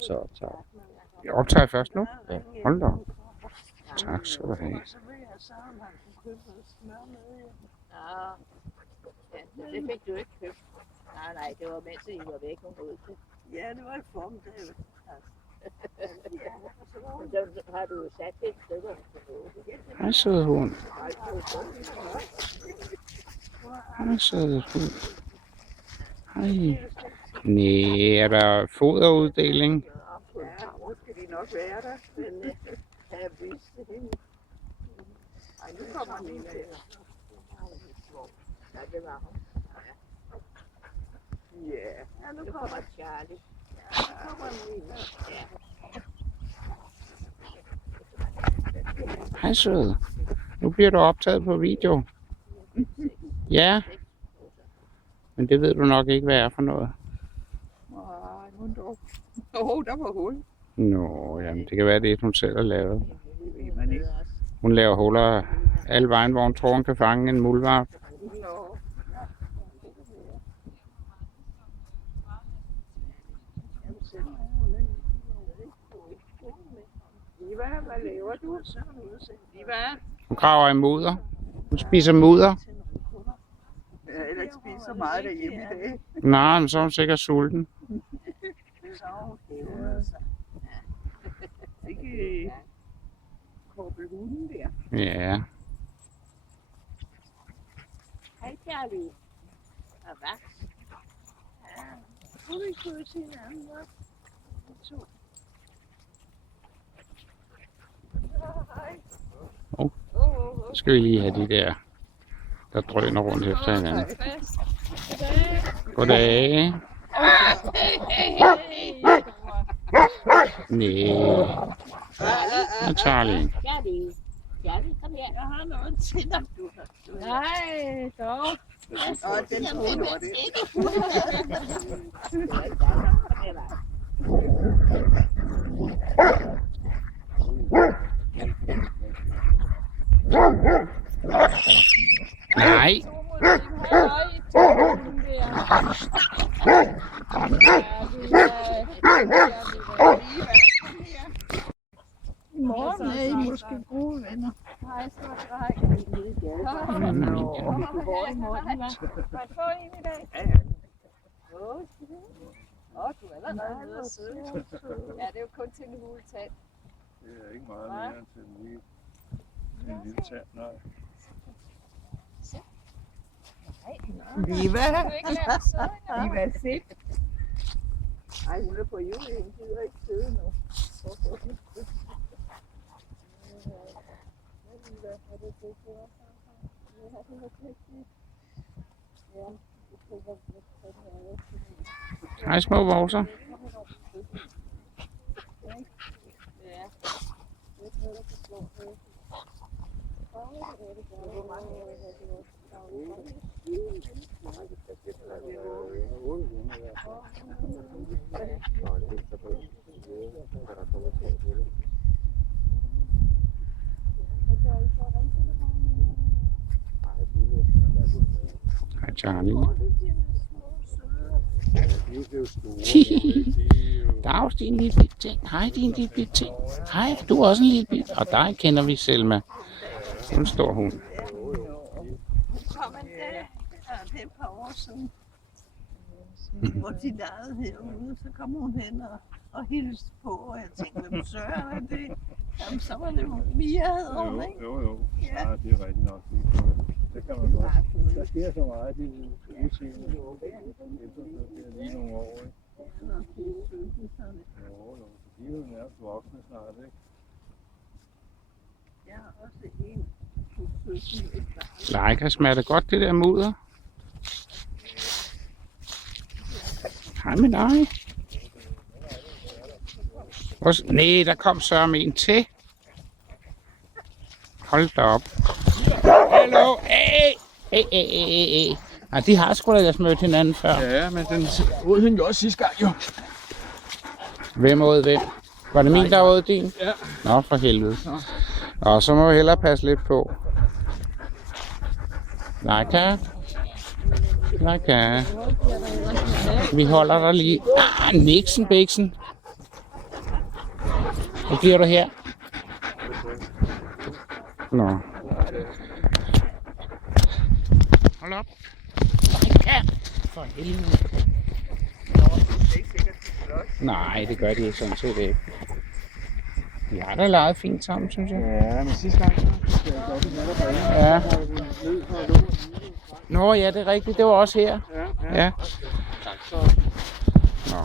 Så tak. Jeg optager først nu? Ja. Hold da op. Tak skal du have. Ja, det fik du ikke købt. Nej, det var mens I var væk, hun var ude til. Ja, det var i formiddag. Men så har du jo sat det et stykke. Hej søde hund. Hej søde hund. Hej. Næh, er der foderuddeling? Ja, nu skal de nok være der, men jeg vidste det hende. Ej, nu kommer Nina her. Ja, det var hun. Ja, Nu kommer Charlie. nu kommer Nina. Hej søde. Nu bliver du optaget på video. Ja. Men det ved du nok ikke, hvad er for noget. Nej, hun dog. Der var hul. Nå, jamen det kan være det, hun selv har lavet. Det ved man ikke. Hun laver huller alle vejen, hvor hun tror, hun kan fange en muldvarp. Nå. Liva, hvad laver du? Liva? Hun graver i mudder. Hun spiser mudder. Jeg har heller ikke spist så meget derhjemme i dag. Nej, men så er hun sikkert sulten. Så hæver sig. Ikke koble hunden der. Ja. Hej, Charlie. Og vaks. Ja, kunne vi kunne se hinanden, hva'? Så skal vi lige have de der drøner rundt efter hinanden. Goddag. Næh. Og Charlie. Charlie, kom her. Jeg har noget til dig. Nej, dog. Den troede var det. Nej. I morgen er I måske gode venner. Hej, stor dreng. Hvad får I i dag? Du er allerede nede og sidde. Ja, det er jo kun til en huletand. Det er ikke meget mere end til en lille tand, nej. Liva. Du ikke lade mig sidde endnu. Liva, se. Ej, hun er på jul. Hun gider ikke sidde nu. Hej små vorser. Hej Charlie. Dags, din lille bitte ting. Hej, din lille bitte ting. Hej, du er også en lille bitte. Og dig kender vi, Selma. Hun står hun. Hun kom en dag, det er et par år siden, hvor de legede herude. Så kom hun hen og hilste på, og jeg tænkte, hvem søren er det? Jamen, så var det jo Mia, hed hun, ikke? Jo. Ja. Ja, det er rigtigt nok. Det kan man godt. Der sker så meget, de udseende. Det er lige nogle år, ikke? Jo. De er jo nærmest voksne snart, ikke? Jeg har også en på 17 et Leica, smager det godt, det der mudder? Hej med dig. Nej, der kom sørme en til. Hold da op. Hallo. Hey. Nej, de har sgu da ellers mødt hinanden før. Ja, men den åd hende jo også sidste gang, jo. Hvem åd hvem? Var det min, der åd din? Ja. Nå, for helvede. Og så må vi hellere passe lidt på. Leica. Vi holder der lige. Nixon Bixen. Nu bliver du her. Nå. Hold op. Nej, for helvede. Nej, det gør de ikke sådan set ikke. Vi har da leget fint sammen, synes jeg. Ja, men sidste gang, så jeg godt med dig på Ja. ned fra lågen. Nå ja, det er rigtigt. Det var også her. Ja. Tak så. Nå.